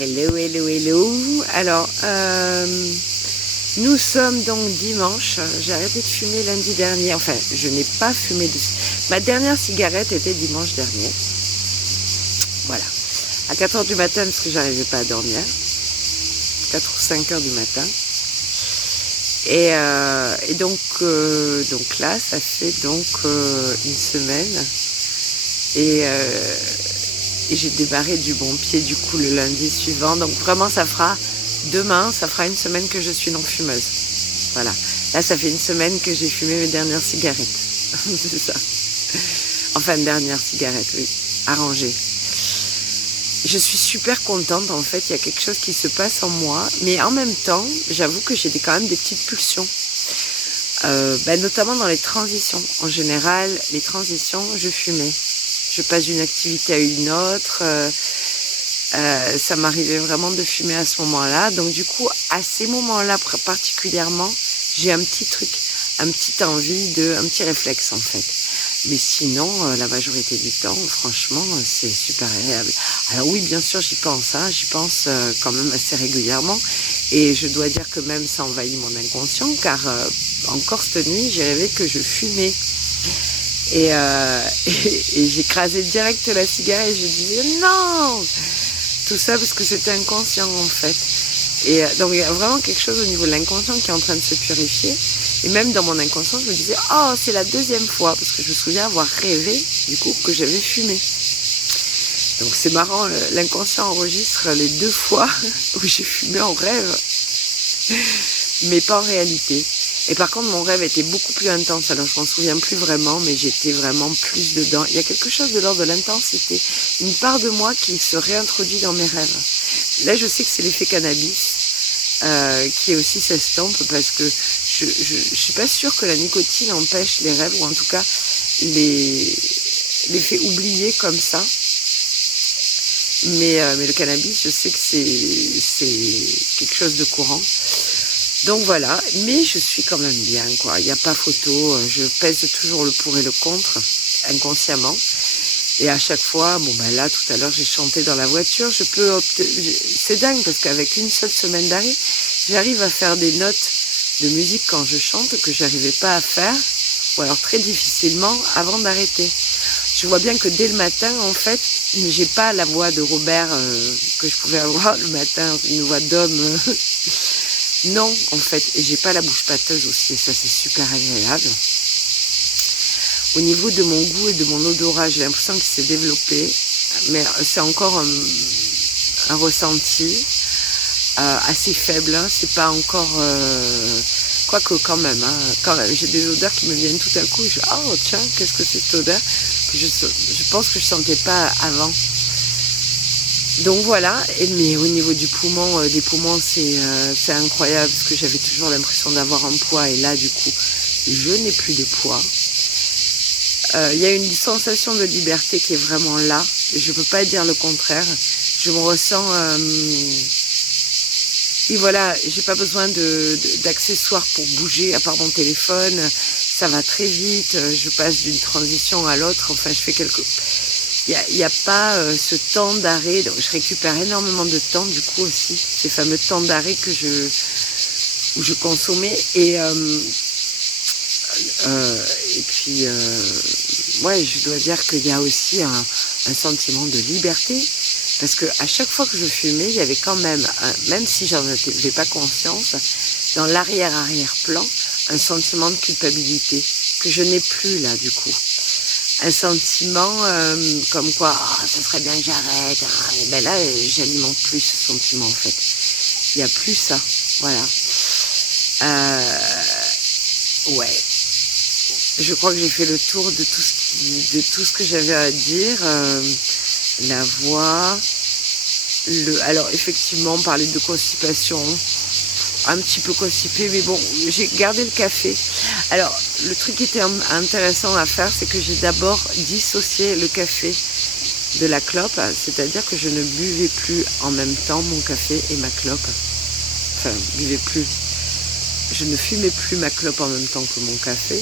Hello, hello, hello. Alors, nous sommes donc dimanche. J'ai arrêté de fumer lundi dernier. Enfin, je n'ai pas fumé de... Ma dernière cigarette était dimanche dernier. Voilà. À 4 heures du matin, parce que j'arrivais pas à dormir. 4 ou 5 heures du matin. Et donc là, ça fait donc une semaine. Et j'ai démarré du bon pied du coup le lundi suivant. Donc vraiment demain, ça fera une semaine que je suis non fumeuse. Voilà. Là, ça fait une semaine que j'ai fumé mes dernières cigarettes. C'est ça. Enfin, dernière cigarette, oui. Arrangée. Je suis super contente, en fait. Il y a quelque chose qui se passe en moi. Mais en même temps, j'avoue que j'ai quand même des petites pulsions. Notamment dans les transitions. En général, les transitions, je fumais. Je passe d'une activité à une autre. Ça m'arrivait vraiment de fumer à ce moment-là. Donc du coup, à ces moments-là particulièrement, j'ai un petit truc, un petit réflexe en fait. Mais sinon, la majorité du temps, franchement, c'est super agréable. Alors oui, bien sûr, j'y pense. J'y pense quand même assez régulièrement. Et je dois dire que même ça envahit mon inconscient, car encore cette nuit, j'ai rêvé que je fumais. Et j'écrasais direct la cigarette et je disais non. Tout ça parce que c'était inconscient en fait. Et donc il y a vraiment quelque chose au niveau de l'inconscient qui est en train de se purifier. Et même dans mon inconscient, je me disais oh, c'est la deuxième fois, parce que je me souviens avoir rêvé du coup que j'avais fumé. Donc c'est marrant, l'inconscient enregistre les 2 fois où j'ai fumé en rêve, mais pas en réalité. Et par contre, mon rêve était beaucoup plus intense. Alors, je m'en souviens plus vraiment, mais j'étais vraiment plus dedans. Il y a quelque chose de l'ordre de l'intensité. Une part de moi qui se réintroduit dans mes rêves. Là, je sais que c'est l'effet cannabis qui aussi s'estompe parce que je suis pas sûre que la nicotine empêche les rêves, ou en tout cas les fait oublier comme ça. Mais le cannabis, je sais que c'est quelque chose de courant. Donc voilà, mais je suis quand même bien, quoi. Il n'y a pas photo, je pèse toujours le pour et le contre, inconsciemment. Et à chaque fois, là, tout à l'heure, j'ai chanté dans la voiture, c'est dingue, parce qu'avec une seule semaine d'arrêt, j'arrive à faire des notes de musique quand je chante que j'arrivais pas à faire, ou alors très difficilement, avant d'arrêter. Je vois bien que dès le matin, en fait, j'ai pas la voix de Robert que je pouvais avoir le matin, une voix d'homme... Non, en fait, et j'ai pas la bouche pâteuse aussi, et ça c'est super agréable. Au niveau de mon goût et de mon odorat, j'ai l'impression qu'il s'est développé, mais c'est encore un ressenti assez faible, c'est pas encore... quoique quand même, j'ai des odeurs qui me viennent tout à coup, et oh tiens, qu'est-ce que c'est cette odeur que je pense que je sentais pas avant. Donc voilà, mais au niveau des poumons, c'est incroyable, parce que j'avais toujours l'impression d'avoir un poids, et là du coup, je n'ai plus de poids. Il y a une sensation de liberté qui est vraiment là, et je ne peux pas dire le contraire. Je me ressens... et voilà, j'ai pas besoin d'accessoires pour bouger, à part mon téléphone, ça va très vite, je passe d'une transition à l'autre, enfin je fais il n'y a pas ce temps d'arrêt, donc je récupère énormément de temps du coup aussi, ces fameux temps d'arrêt où je consommais, et puis je dois dire qu'il y a aussi un sentiment de liberté, parce que à chaque fois que je fumais, il y avait quand même, même si j'en avais pas conscience, dans l'arrière-plan, un sentiment de culpabilité que je n'ai plus là du coup. Un sentiment comme quoi ça serait bien que j'arrête, mais là j'alimente plus ce sentiment en fait, il n'y a plus ça, voilà. Ouais, je crois que j'ai fait le tour de tout ce que j'avais à dire. La voix, alors effectivement, parler de constipation, un petit peu constipé, mais bon, j'ai gardé le café. Alors, le truc qui était intéressant à faire, c'est que j'ai d'abord dissocié le café de la clope, c'est-à-dire que je ne buvais plus en même temps mon café et ma clope. Enfin, je ne fumais plus ma clope en même temps que mon café,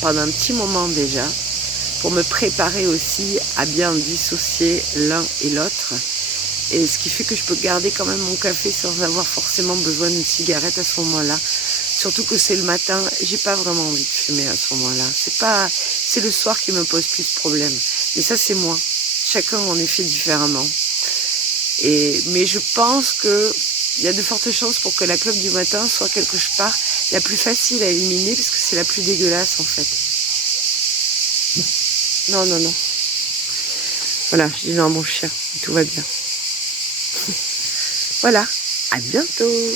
pendant un petit moment déjà, pour me préparer aussi à bien dissocier l'un et l'autre. Et ce qui fait que je peux garder quand même mon café sans avoir forcément besoin d'une cigarette à ce moment-là. Surtout que c'est le matin, j'ai pas vraiment envie de fumer à ce moment-là. C'est le soir qui me pose plus problème. Mais ça, c'est moi. Chacun en est fait différemment. Mais je pense que il y a de fortes chances pour que la clope du matin soit quelque part la plus facile à éliminer parce que c'est la plus dégueulasse en fait. Non, non, non. Voilà, je dis non à mon chien, tout va bien. Voilà, à bientôt.